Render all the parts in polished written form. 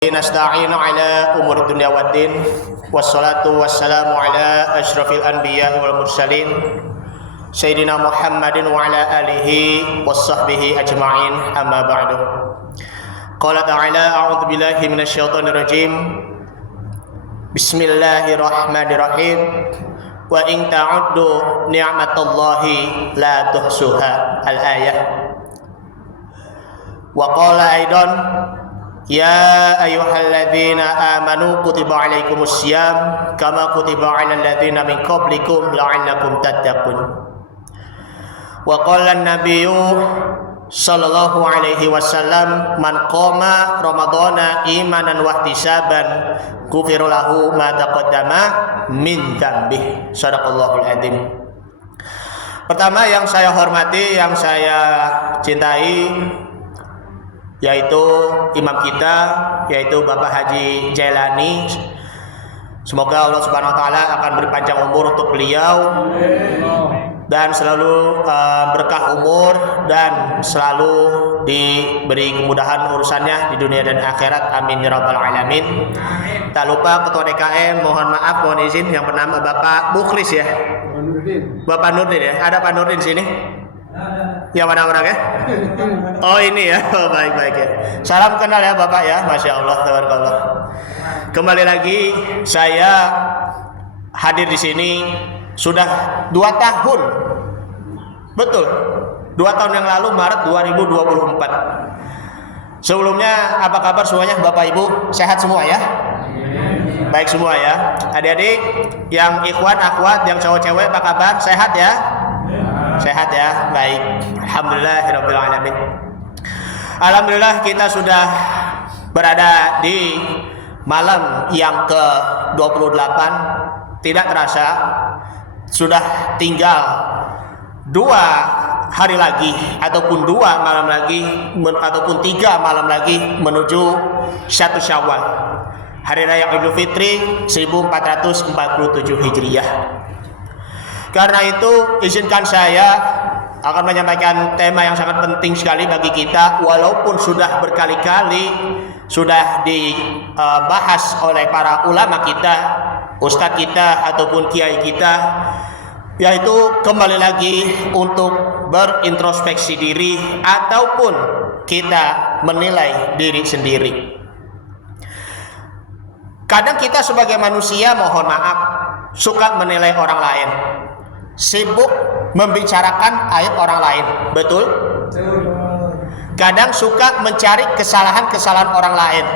Nasta'inu ala umur dunya waddin wassalatu wassalamu ala asyrafil anbiya wal mursalin Sayyidina Muhammadin wa ala alihi wassahbihi ajma'in amma ba'du. Qala ta'ala a'udzu billahi minasyaitonir rajim. Bismillahirrahmanirrahim. Wa in ta'uddu ni'matallahi la tuhsuha. Al-ayah. Wa qala aidan Ya ayyuhalladzina amanu kutiba alaikumus syiyam kama kutiba alal ladzina min qablikum la'allakum tattaqun. Wa qala an-nabiyyu sallallahu alaihi wasallam man qama ramadhana imanan wa ihtisaban ghufira lahu ma taqaddama min dzambih. Shadaqallahul adzim. Pertama yang saya hormati, yang saya cintai, yaitu imam kita, yaitu Bapak Haji Jailani. Semoga Allah Subhanahu wa taala akan beri panjang umur untuk beliau dan selalu berkah umur dan selalu diberi kemudahan urusannya di dunia dan akhirat. Amin ya rabbal alamin. Tak lupa Ketua DKM, mohon maaf, mohon izin, yang bernama Bapak Mukhlis ya. Bapak Nurdin ya. Ada Pak Nurdin sini? Yang mana orang ya? Oh ini ya, baik ya. Salam kenal ya Bapak ya, Masya Allah, tabarakallah. Kembali lagi saya hadir di sini sudah 2 tahun, betul, 2 tahun yang lalu Maret 2024. Sebelumnya apa kabar semuanya, Bapak Ibu? Sehat semua ya? Baik semua ya. Adik-adik, yang ikhwan, akhwat, yang cowok cewek, apa kabar? Sehat ya? Sehat ya, baik. Alhamdulillahirabbil alamin. Alhamdulillah kita sudah berada di malam yang ke-28. Tidak terasa sudah tinggal 2 hari lagi ataupun 2 malam lagi ataupun 3 malam lagi menuju 1 Syawal, Hari Raya Idul Fitri 1447 Hijriah. Karena itu izinkan saya akan menyampaikan tema yang sangat penting sekali bagi kita, walaupun sudah berkali-kali sudah dibahas oleh para ulama kita, ustadz kita ataupun kiai kita, yaitu kembali lagi untuk berintrospeksi diri ataupun kita menilai diri sendiri. Kadang kita sebagai manusia, mohon maaf, suka menilai orang lain, sibuk membicarakan aib orang lain, betul? Kadang suka mencari kesalahan-kesalahan orang lain.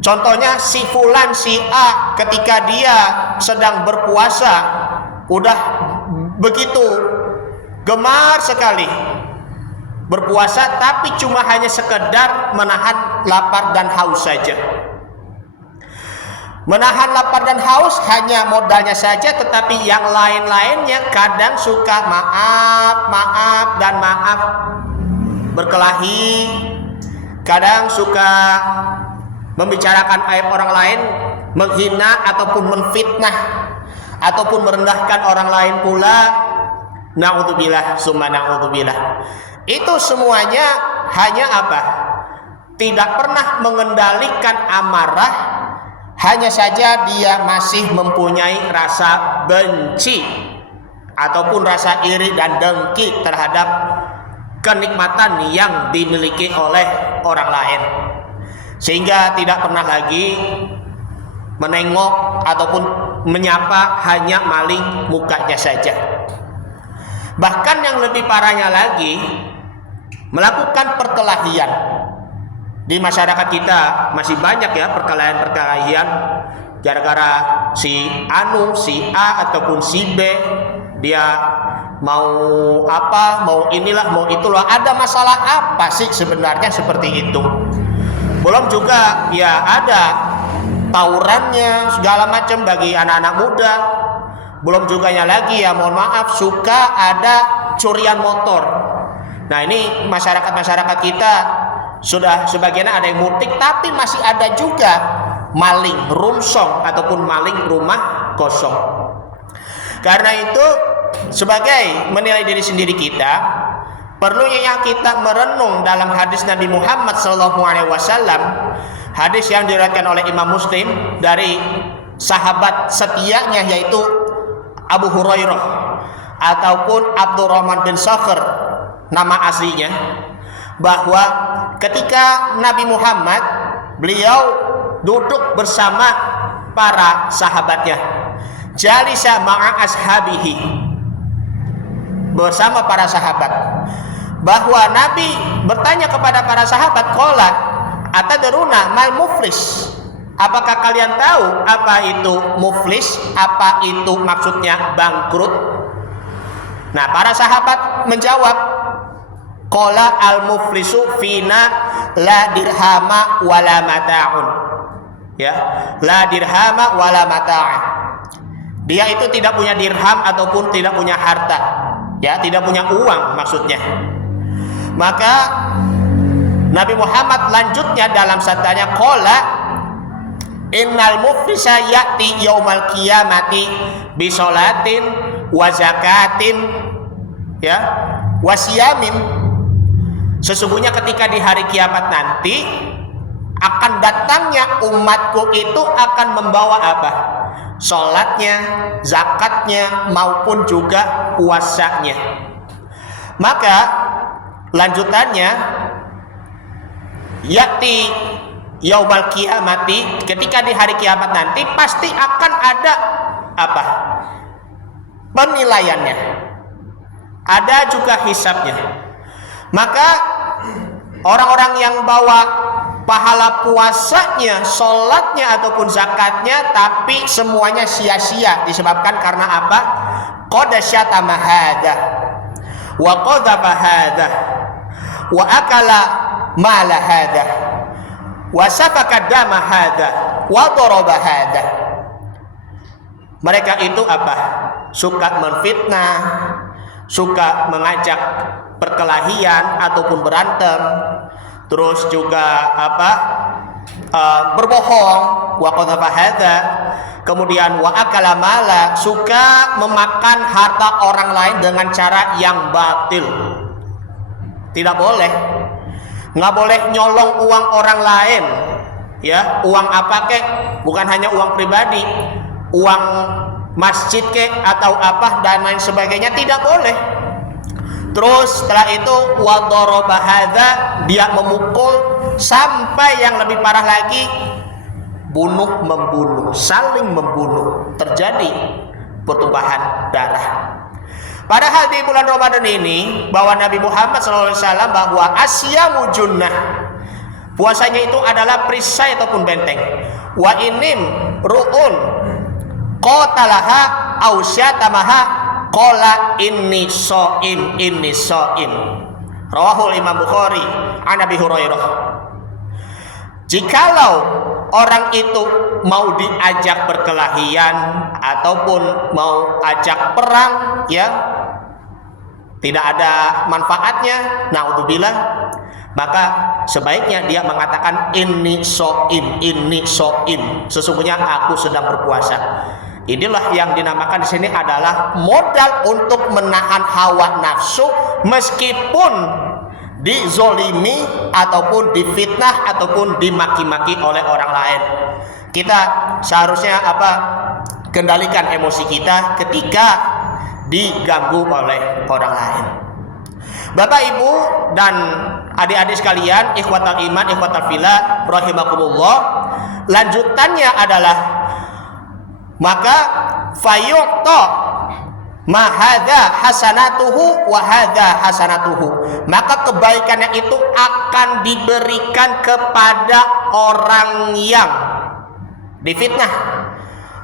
Contohnya si fulan, si A, ketika dia sedang berpuasa, udah begitu gemar sekali berpuasa, tapi cuma hanya sekedar menahan lapar dan haus saja. Menahan lapar dan haus hanya modalnya saja, tetapi yang lain-lainnya kadang suka maaf dan maaf, berkelahi, kadang suka membicarakan aib orang lain, menghina ataupun menfitnah ataupun merendahkan orang lain pula. Na'udzubillah summa na'udzubillah. Itu semuanya hanya apa? Tidak pernah mengendalikan amarah. Hanya saja dia masih mempunyai rasa benci ataupun rasa iri dan dengki terhadap kenikmatan yang dimiliki oleh orang lain, sehingga tidak pernah lagi menengok ataupun menyapa, hanya maling mukanya saja. Bahkan yang lebih parahnya lagi, melakukan perkelahian. Di masyarakat kita masih banyak ya perkelahian gara-gara si Anu, si A ataupun si B, dia mau apa, mau inilah, mau itulah. Ada masalah apa sih sebenarnya seperti itu? Belum juga ya ada tawurannya segala macam bagi anak-anak muda. Belum juga lagi ya, mohon maaf, suka ada curian motor. Nah ini masyarakat kita sudah sebagian ada yang murtad, tapi masih ada juga maling rumsong ataupun maling rumah kosong. Karena itu sebagai menilai diri sendiri kita, perlunya kita merenung dalam hadis Nabi Muhammad SAW Hadis yang diriwayatkan oleh Imam Muslim dari sahabat setianya yaitu Abu Hurairah ataupun Abdurrahman bin Sakhr nama aslinya, bahwa ketika Nabi Muhammad beliau duduk bersama para sahabatnya, jalisa ma'a ashabihi, bersama para sahabat, bahwa Nabi bertanya kepada para sahabat, qala atadruna mal muflis, apakah kalian tahu apa itu muflis, apa itu maksudnya bangkrut? Nah, para sahabat menjawab, qala al muflisu fina la dirhama wala mata'un. Ya, la dirhama wala mata'un. Dia itu tidak punya dirham ataupun tidak punya harta. Ya, tidak punya uang maksudnya. Maka Nabi Muhammad lanjutnya dalam sabdanya, qala innal muflisa ya'ti yaumal qiyamati bi sholatin wa zakatin, ya, wa siyamin. Sesungguhnya ketika di hari kiamat nanti akan datangnya umatku itu akan membawa apa? Sholatnya, zakatnya, maupun juga puasanya. Maka lanjutannya, yakti yaumal kiamati, ketika di hari kiamat nanti pasti akan ada apa? Penilaiannya, ada juga hisabnya. Maka orang-orang yang bawa pahala puasanya, sholatnya ataupun zakatnya, tapi semuanya sia-sia disebabkan karena apa? Qad syatama hadza wa qadhafa hadza wa akala mala hadza wa safaka dama hadza wa daraba hadza. Mereka itu apa? Suka menfitnah, suka mengajak perkelahian ataupun berantem, terus juga apa? Berbohong, wa qadhafa hadza, kemudian wa akala mala, suka memakan harta orang lain dengan cara yang batil. Tidak boleh. Nggak boleh nyolong uang orang lain, ya, uang apa kek, bukan hanya uang pribadi, uang masjid kek atau apa dan lain sebagainya, tidak boleh. Terus setelah itu wa daraba hadza, dia memukul, sampai yang lebih parah lagi bunuh membunuh, saling membunuh, terjadi pertumpahan darah. Padahal di bulan Ramadan ini bahwa Nabi Muhammad SAW bahwa asyamu junnah, puasanya itu adalah perisai ataupun benteng. Wa inim ru'un qatalaha aw syatamaha qala inni shaim, inni shaim. Rawahul Imam Bukhari an Abi Hurairah. Jikalau orang itu mau diajak perkelahian ataupun mau ajak perang, ya, tidak ada manfaatnya, naudzubillah, maka sebaiknya dia mengatakan inni shaim, inni shaim, sesungguhnya aku sedang berpuasa. Inilah yang dinamakan di sini adalah modal untuk menahan hawa nafsu meskipun dizolimi ataupun difitnah ataupun dimaki-maki oleh orang lain. Kita seharusnya apa? Kendalikan emosi kita ketika diganggu oleh orang lain. Bapak, Ibu, dan adik-adik sekalian, ikhwatal iman, ikhwatal fillah, rahimakumullah. Lanjutannya adalah maka fayuqta ma hadza hasanatuhu wa hadza hasanatuhu, maka kebaikannya itu akan diberikan kepada orang yang difitnah,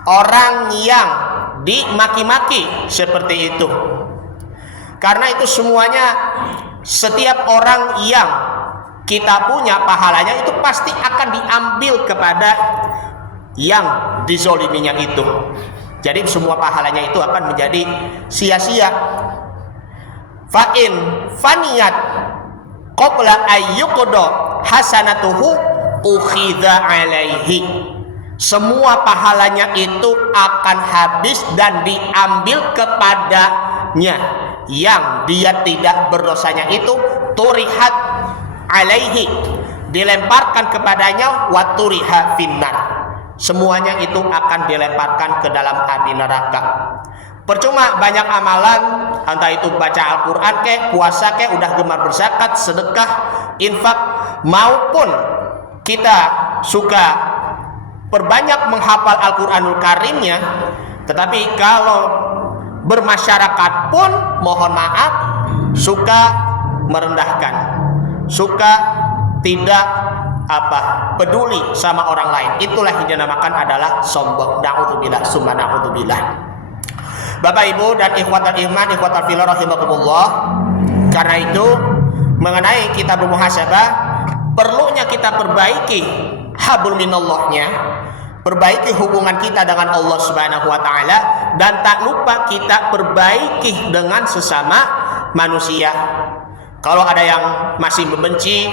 orang yang dimaki-maki seperti itu. Karena itu semuanya, setiap orang yang kita punya pahalanya itu pasti akan diambil kepada yang dizoliminya itu. Jadi semua pahalanya itu akan menjadi sia-sia. Fa'in faniyat qabla ayyuqda hasanatuhu ukhidha alaihi, semua pahalanya itu akan habis dan diambil kepadanya yang dia tidak berdosanya itu, turihat alaihi, dilemparkan kepadanya waturiha finnar. Semuanya itu akan dilemparkan ke dalam api neraka. Percuma banyak amalan, entah itu baca Al-Quran kek, puasa kek, udah gemar berzakat, sedekah, infak, maupun kita suka perbanyak menghafal Al-Quranul Karimnya, tetapi kalau bermasyarakat pun mohon maaf suka merendahkan, suka tidak peduli sama orang lain. Itulah yang dinamakan adalah sombong. Na'udzubillah, summa na'udzubillah. Bapak Ibu dan ikhwatal iman, ikhwatal fillah rahimakumullah. Karena itu mengenai kita bermuhasabah, perlunya kita perbaiki hablum minallahnya, perbaiki hubungan kita dengan Allah Subhanahu wa taala, dan tak lupa kita perbaiki dengan sesama manusia. Kalau ada yang masih membenci,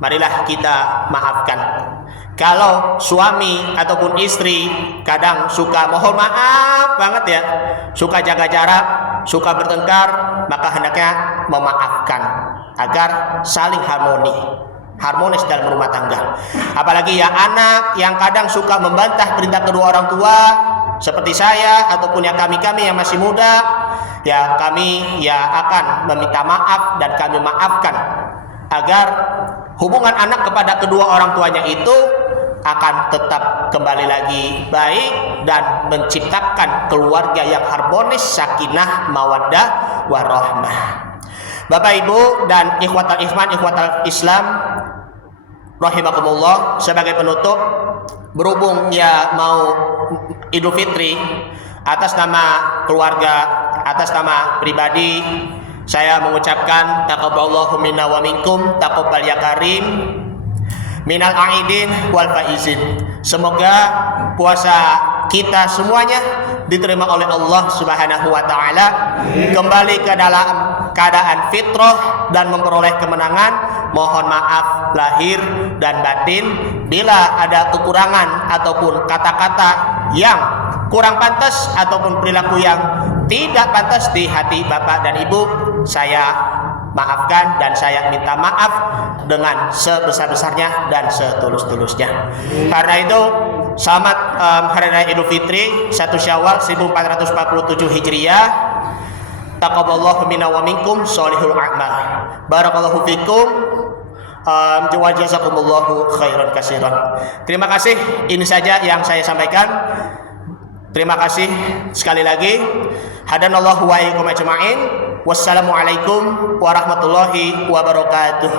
marilah kita maafkan. Kalau suami ataupun istri kadang suka mohon maaf banget ya, suka jaga jarak, suka bertengkar, maka hendaknya memaafkan agar saling harmonis dalam rumah tangga. Apalagi ya anak yang kadang suka membantah perintah kedua orang tua, seperti saya ataupun yang kami yang masih muda, ya kami ya akan meminta maaf dan kami maafkan agar hubungan anak kepada kedua orang tuanya itu akan tetap kembali lagi baik dan menciptakan keluarga yang harmonis, sakinah, mawaddah, warahmah. Bapak Ibu dan ikhwatal iman, ikhwatal Islam rahimakumullah, sebagai penutup, berhubung ya mau Idul Fitri, atas nama keluarga, atas nama pribadi, saya mengucapkan taqabbalallahu minna wa minkum, taqabbal ya karim, minal aidin wal faizin. Semoga puasa kita semuanya diterima oleh Allah Subhanahu wa taala, kembali ke dalam keadaan fitrah dan memperoleh kemenangan. Mohon maaf lahir dan batin bila ada kekurangan ataupun kata-kata yang kurang pantas ataupun perilaku yang tidak pantas di hati Bapak dan Ibu, saya maafkan dan saya minta maaf dengan sebesar-besarnya dan setulus-tulusnya. Karena itu selamat Hari Raya Idul Fitri 1 Syawal 1447 Hijriah. Taqabbalallahu minna wa minkum sholihul a'mal. Barakallahu fikum. Wa jazakumullahu khairan katsiran. Terima kasih, ini saja yang saya sampaikan. Terima kasih sekali lagi. Hadanallahu wa iyyakum ajma'in. Wassalamualaikum warahmatullahi wabarakatuh.